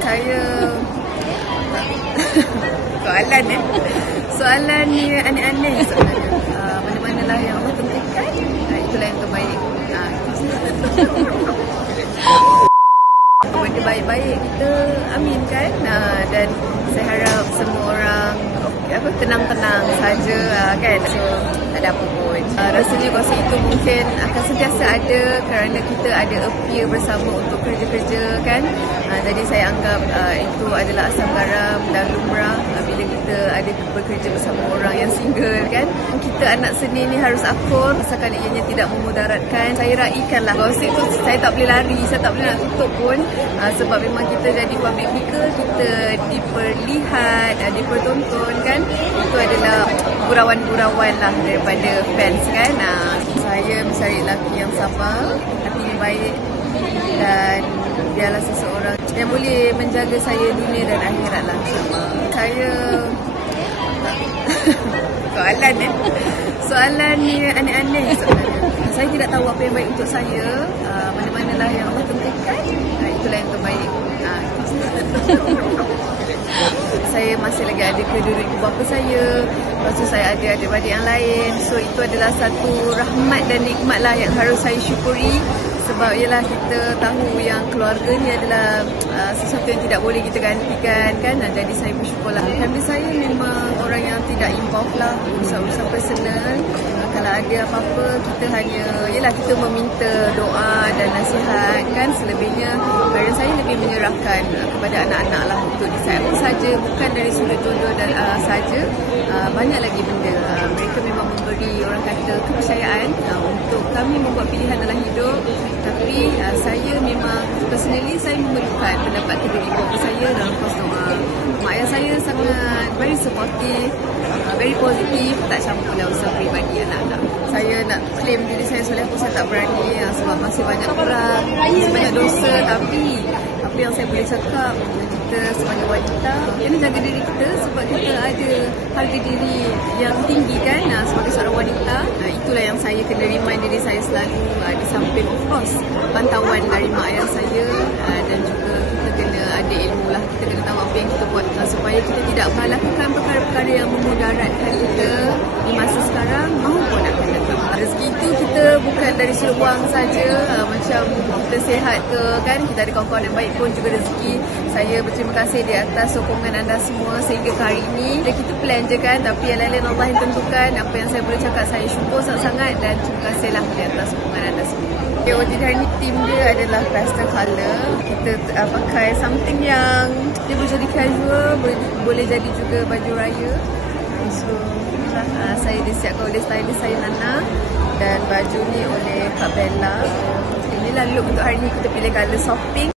Saya soalan ni aneh-aneh sebenarnya. Mana-manalah yang Allah tentukan, itulah yang terbaik. Benda baik-baik kita aminkan, dan saya harap semua orang tenang-tenang saja, kan. So tak ada apa pun. Rasanya kuasa itu mungkin akan sentiasa ada kerana kita ada appear bersama untuk kerja-kerja, kan. Jadi saya anggap itu adalah asam garam dan lumrah bila kita ada bekerja bersama orang yang single, kan. Kita anak seni ni harus akur asalkan ianya tidak memudaratkan. Saya raikanlah kuasa itu saya tak boleh lari, saya tak boleh nak tutup pun, sebab memang kita jadi public figure, kita diperlihat, dipertonton, kan. Itu adalah gurauan-gurauan lah daripada fans, kan. Saya mencari lelaki yang sabar, hati yang baik, dan dialah seseorang yang boleh menjaga saya dunia dan akhirat lah. Saya soalan ni aneh-aneh sebenarnya. Saya tidak tahu apa yang baik untuk saya. Mana-manalah yang Allah tentukan, itulah yang terbaik. Saya masih lagi ada kedua ibu bapa saya. Lepas tu saya ada adik-adik yang lain. So itu adalah satu rahmat dan nikmat lah yang harus saya syukuri. Sebab ialah kita tahu yang keluarga ni adalah sesuatu yang tidak boleh kita gantikan, kan. Jadi saya bersyukurlah. Family saya memang orang yang tidak involved lah urusan-urusan personal. Kalau ada apa-apa, kita hanya kita meminta doa dan nasihat, kan. Selebihnya parents saya lebih menyerahkan kepada anak-anak lah untuk decide apa saja, bukan dari sudut jodoh dan saja. Banyak lagi benda. Mereka memang memberi, orang kata, kepercayaan untuk kami membuat pilihan dalam hidup. Tapi saya memang personally saya memerlukan pendapat kedua ibu bapa saya dalam kos doa. Mak ayah saya sangat very supportive, very positif, tak campur dalam urusan peribadi anak-anak. Saya nak claim diri saya soleh pun saya tak berani, sebab masih banyak kurang, masih banyak dosa. Tapi apa yang saya boleh cakap, kita sebagai wanita kena jaga diri kita, sebab kita ada harga diri yang tinggi, kan. Sebagai seorang wanita, itulah yang saya kena remind diri saya selalu, di samping of course pantauan dari mak ayah saya, dan juga kita kena ada ilmu lah, kita kena tahu apa yang kita buat supaya kita tidak melakukan perkara-perkara yang memudaratkan kita di masa sekarang maupun akan datang. Rezeki itu kita bukan dari sudut wang saja, macam kita sihat ke, kan, kita ada kawan-kawan yang baik pun juga rezeki. Saya berterima kasih di atas sokongan anda semua sehingga ke hari ini. Dan kita plan je, kan, tapi yang lain Allah yang tentukan. Apa yang saya boleh cakap, saya syukur sangat-sangat dan terima kasihlah di atas sokongan anda semua. Wajib hari ni tim dia adalah pastel colour. Kita pakai something yang dia boleh jadi casual, boleh jadi juga baju raya. So saya disiapkan oleh stylist saya Nana, dan baju ni oleh Kak Bella. Inilah look untuk hari ni, kita pilih colour soft pink.